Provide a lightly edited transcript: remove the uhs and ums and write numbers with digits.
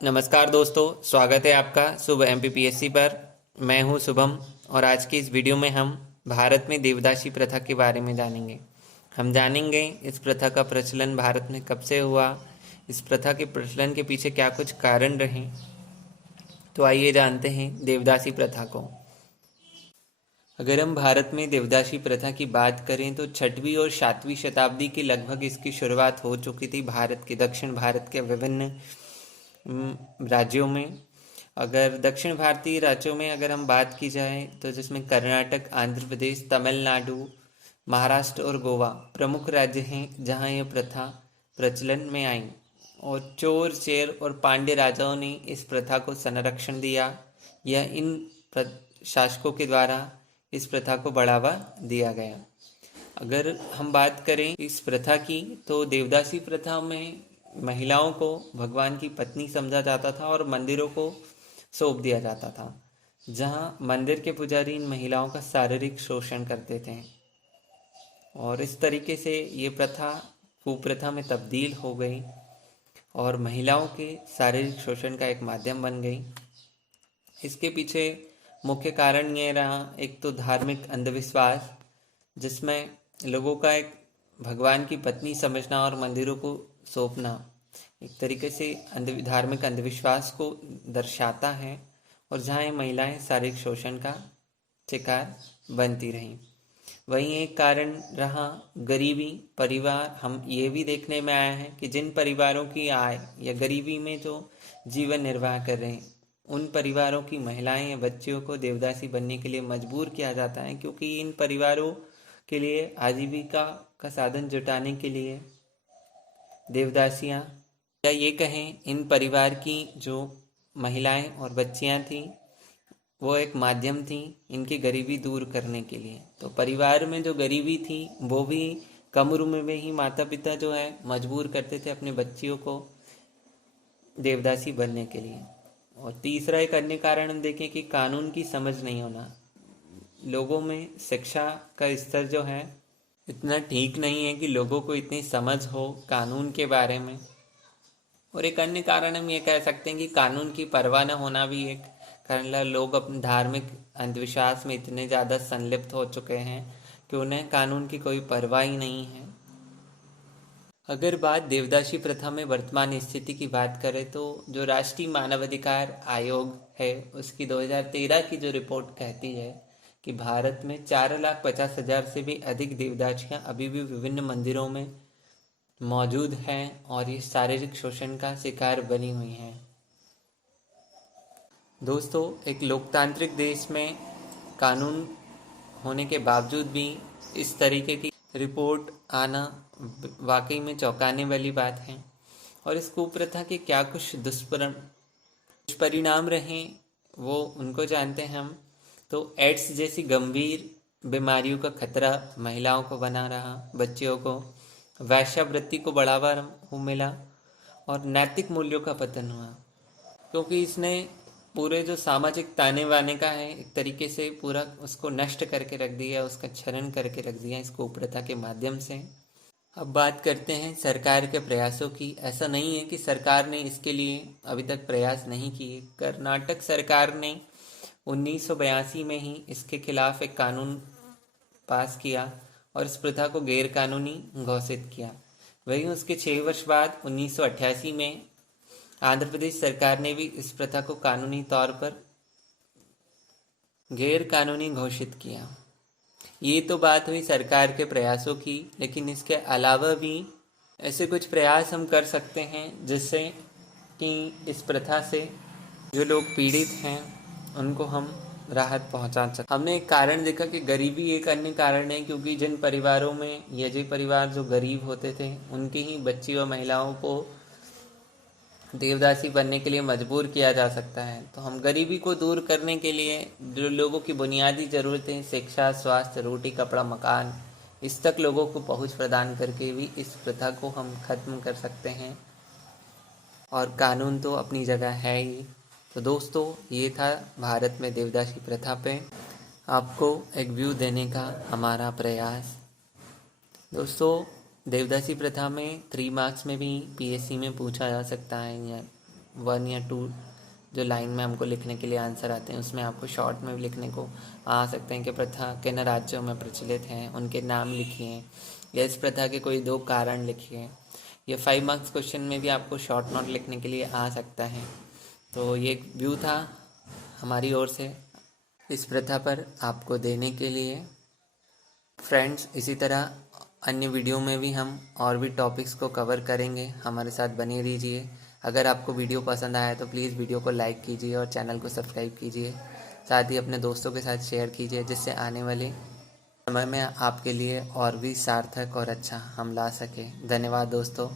नमस्कार दोस्तों, स्वागत है आपका शुभ एमपीपीएससी पर। मैं हूं शुभम और आज की इस वीडियो में हम भारत में देवदासी प्रथा के बारे में जानेंगे। हम जानेंगे इस प्रथा का प्रचलन भारत में कब से हुआ, इस प्रथा के प्रचलन के पीछे क्या कुछ कारण रहे। तो आइए जानते हैं देवदासी प्रथा को। अगर हम भारत में देवदासी प्रथा की बात करें तो 6वीं और 7वीं शताब्दी के लगभग इसकी शुरुआत हो चुकी थी भारत के दक्षिण भारत के विभिन्न राज्यों में। अगर दक्षिण भारतीय राज्यों में अगर हम बात की जाए तो जिसमें कर्नाटक, आंध्र प्रदेश, तमिलनाडु, महाराष्ट्र और गोवा प्रमुख राज्य हैं जहां यह प्रथा प्रचलन में आई। और चोर, चेर और पांड्य राजाओं ने इस प्रथा को संरक्षण दिया या इन शासकों के द्वारा इस प्रथा को बढ़ावा दिया गया। अगर हम बात करें इस प्रथा की तो देवदासी प्रथा में महिलाओं को भगवान की पत्नी समझा जाता था और मंदिरों को सौंप दिया जाता था, जहां मंदिर के पुजारी इन महिलाओं का शारीरिक शोषण करते थे और इस तरीके से ये प्रथा कुप्रथा में तब्दील हो गई और महिलाओं के शारीरिक शोषण का एक माध्यम बन गई। इसके पीछे मुख्य कारण ये रहा, एक तो धार्मिक अंधविश्वास, जिसमें लोगों का एक भगवान की पत्नी समझना और मंदिरों को सौंपना एक तरीके से धार्मिक अंधविश्वास को दर्शाता है और जहाँ ये महिलाएं शारीरिक शोषण का शिकार बनती रहीं। वहीं एक कारण रहा गरीबी परिवार। हम ये भी देखने में आया है कि जिन परिवारों की आय या गरीबी में जो जीवन निर्वाह कर रहे हैं उन परिवारों की महिलाएं या बच्चियों को देवदासी बनने के लिए मजबूर किया जाता है, क्योंकि इन परिवारों के लिए आजीविका का साधन जुटाने के लिए देवदासियां या ये कहें इन परिवार की जो महिलाएं और बच्चियां थीं वो एक माध्यम थी इनकी गरीबी दूर करने के लिए। तो परिवार में जो गरीबी थी वो भी कम उम्र में ही माता पिता जो है मजबूर करते थे अपने बच्चियों को देवदासी बनने के लिए। और तीसरा एक अन्य कारण हम देखें कि कानून की समझ नहीं होना। लोगों में शिक्षा का स्तर जो है इतना ठीक नहीं है कि लोगों को इतनी समझ हो कानून के बारे में। और एक अन्य कारण हम ये कह सकते हैं कि कानून की परवाह न होना भी एक कारण। लोग अपने धार्मिक अंधविश्वास में इतने ज़्यादा संलिप्त हो चुके हैं कि उन्हें कानून की कोई परवाह ही नहीं है। अगर बात देवदासी प्रथा में वर्तमान स्थिति की बात करें तो जो राष्ट्रीय मानवाधिकार आयोग है उसकी 2013 की जो रिपोर्ट कहती है कि भारत में 4,50,000 से भी अधिक देवदासियां अभी भी विभिन्न मंदिरों में मौजूद हैं और ये शारीरिक शोषण का शिकार बनी हुई हैं। दोस्तों, एक लोकतांत्रिक देश में कानून होने के बावजूद भी इस तरीके की रिपोर्ट आना वाकई में चौंकाने वाली बात है। और इस कुप्रथा के क्या कुछ दुष्परिणाम रहे वो उनको जानते हैं हम। तो एड्स जैसी गंभीर बीमारियों का खतरा महिलाओं को बना रहा, बच्चियों को वेश्यावृत्ति को बढ़ावा मिला और नैतिक मूल्यों का पतन हुआ, क्योंकि इसने पूरे जो सामाजिक ताने बाने का है एक तरीके से पूरा उसको नष्ट करके रख दिया, उसका क्षरण करके रख दिया इस कुप्रथा के माध्यम से। अब बात करते हैं सरकार के प्रयासों की। ऐसा नहीं है कि सरकार ने इसके लिए अभी तक प्रयास नहीं किए। कर्नाटक सरकार ने 1982 में ही इसके खिलाफ एक कानून पास किया और इस प्रथा को गैर कानूनी घोषित किया। वहीं उसके 6 वर्ष बाद 1988 में आंध्र प्रदेश सरकार ने भी इस प्रथा को कानूनी तौर पर गैर कानूनी घोषित किया। ये तो बात हुई सरकार के प्रयासों की, लेकिन इसके अलावा भी ऐसे कुछ प्रयास हम कर सकते हैं जिससे कि इस प्रथा से जो लोग पीड़ित हैं उनको हम राहत पहुंचा सकते। हमने एक कारण देखा कि गरीबी एक अन्य कारण है, क्योंकि जिन परिवारों में ये जो परिवार जो गरीब होते थे उनकी ही बच्ची और महिलाओं को देवदासी बनने के लिए मजबूर किया जा सकता है। तो हम गरीबी को दूर करने के लिए जो लोगों की बुनियादी ज़रूरतें शिक्षा, स्वास्थ्य, रोटी, कपड़ा, मकान, इस तक लोगों को पहुंच प्रदान करके भी इस प्रथा को हम ख़त्म कर सकते हैं। और कानून तो अपनी जगह है ही। तो दोस्तों, ये था भारत में देवदासी प्रथा पे आपको एक व्यू देने का हमारा प्रयास। दोस्तों, देवदासी प्रथा में 3 मार्क्स में भी पीएससी में पूछा जा सकता है या 1 या 2 जो लाइन में हमको लिखने के लिए आंसर आते हैं, उसमें आपको शॉर्ट में भी लिखने को आ सकते हैं कि प्रथा किन राज्यों में प्रचलित हैं, उनके नाम लिखिए या इस प्रथा के कोई 2 कारण लिखिए। ये 5 मार्क्स क्वेश्चन में भी आपको शॉर्ट नोट लिखने के लिए आ सकता है। तो ये एक व्यू था हमारी ओर से इस प्रथा पर आपको देने के लिए। फ्रेंड्स, इसी तरह अन्य वीडियो में भी हम और भी टॉपिक्स को कवर करेंगे, हमारे साथ बने रहिए। अगर आपको वीडियो पसंद आया तो प्लीज़ वीडियो को लाइक कीजिए और चैनल को सब्सक्राइब कीजिए। साथ ही अपने दोस्तों के साथ शेयर कीजिए, जिससे आने वाले समय में आपके लिए और भी सार्थक और अच्छा हम ला सकें। धन्यवाद दोस्तों।